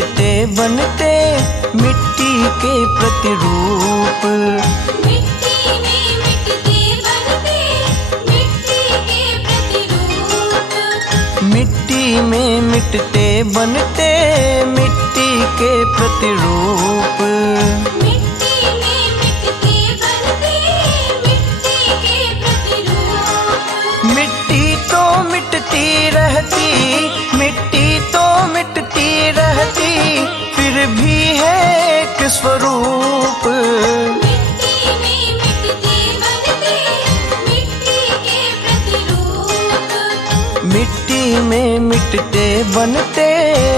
मिटते बनते मिट्टी के प्रतिरूप। मिट्टी में मिटते बनते मिट्टी के प्रतिरूप। मिट्टी में मिटते बनते मिट्टी के प्रतिरूप। मिट्टी में मिटते बनते मिट्टी के प्रतिरूप। मिट्टी तो मिटती रहती, मिट्टी तो मिटती रहती, फिर भी है एक स्वरूप। मिट्टी में मिटते बनते मिट्टी के प्रतिरूप। मिट्टी में मिटते बनते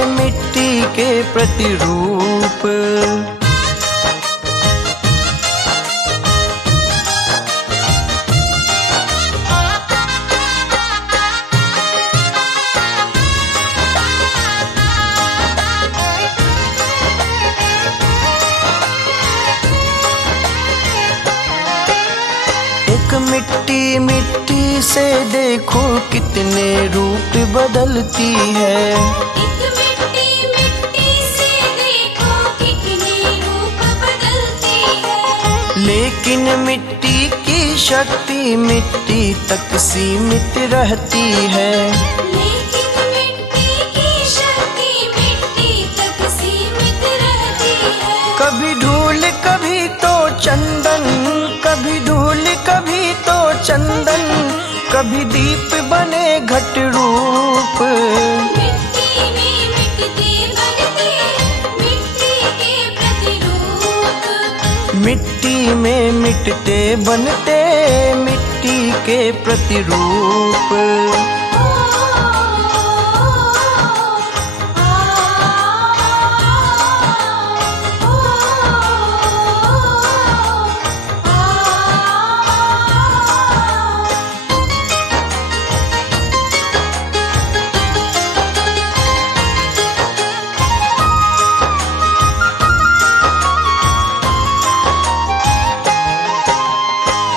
मिट्टी के प्रतिरूप। मिट्टी मिट्टी से देखो कितने रूप बदलती है। एक मिट्टी मिट्टी से देखो कितने रूप बदलती है। लेकिन मिट्टी की शक्ति मिट्टी तक सीमित रहती है। लेकिन मिट्टी की शक्ति मिट्टी तक सीमित रहती है। कभी धूल कभी तो चंदन, कभी धूल कभी तो चंदन, कभी दीप बने घट रूप। मिट्टी में मिटते बनते मिट्टी के प्रतिरूप। मिट्टी में मिटते बनते मिट्टी के प्रतिरूप।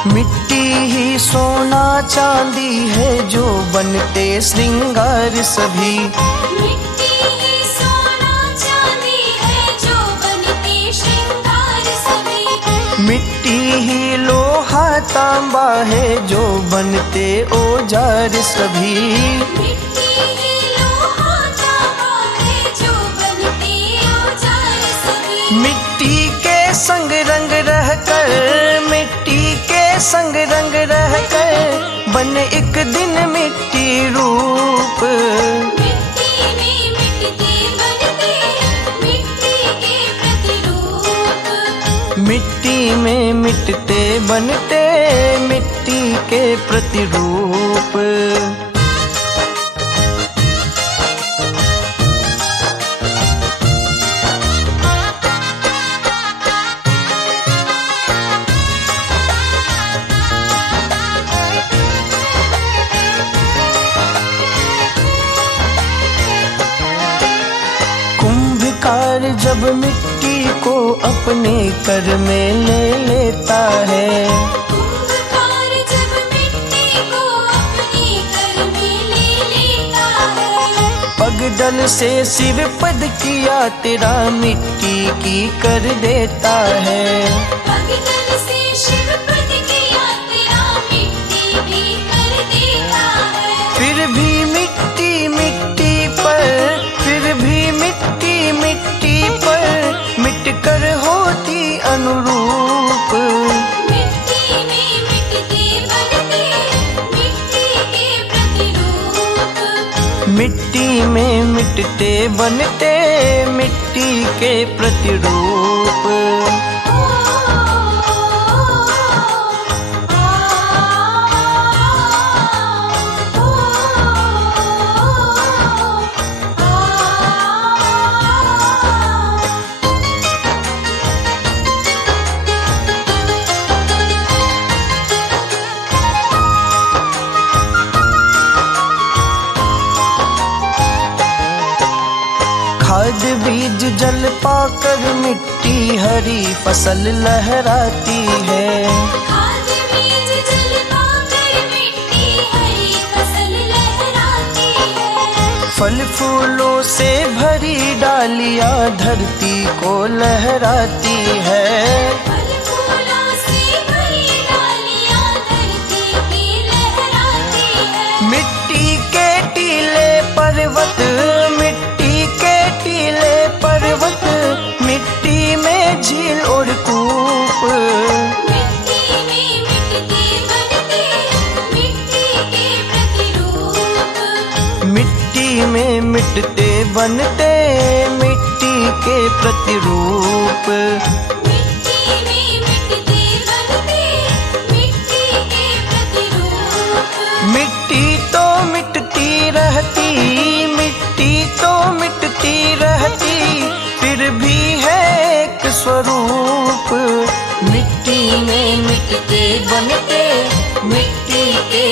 मिट्टी ही सोना चांदी है जो बनते श्रृंगार सभी। मिट्टी ही सोना चांदी है जो बनते श्रृंगार सभी। मिट्टी ही लोहा तांबा है जो बनते औजार सभी। मिट्टी ही लोहा तांबा है जो बनते औजार सभी। मिट्टी के संग रंग रहकर, मिट्टी के संग रंग रहकर बने एक दिन मिट्टी रूप। मिट्टी में मिटते बनते मिट्टी के प्रतिरूप। मिट्टी में मिटते बनते मिट्टी के प्रतिरूप। कुंभकार जब मिट्टी को अपने कर में ले लेता है, कुंभकार जब मिट्टी को अपने घर में ले लेता है। पगडल से सिर पद किया तेरा मिट्टी की कर देता है। पगडल से शिव पद किया तेरा मिट्टी भी कर देता है। फिर भी मिट्टी मिट्टी पर, फिर भी मिट्टी मिट्टी पर मिट कर होती अनुरूप। मिट्टी में मिटते बनते मिट्टी के प्रतिरूप। मिट्टी में मिटते बनते मिट्टी के प्रतिरूप। खाद बीज जल पाकर मिट्टी हरी फसल लहराती है। खाद बीज जल पाकर मिट्टी हरी फसल लहराती है। फल फूलों से भरी डालियां धरती को लहराती है। फल फूलों से भरी डालियां धरती की लहराती है। मिट्टी के टीले पर्वत, मिट्टी के टीले पर्वत, मिट्टी में झील और कूप, मिट्टी में मिटते बनते मिट्टी के प्रतिरूप। मिट्टी में मिटते बनते मिट्टी के प्रतिरूप। मिट्टी में मिटते बनते मिट्टी के प्रतिरूप। मिट्टी तो मिटती रहती, मिट्टी तो मिटती रहती, फिर भी है एक स्वरूप। मिट्टी में मिटते बनते मिट्टी के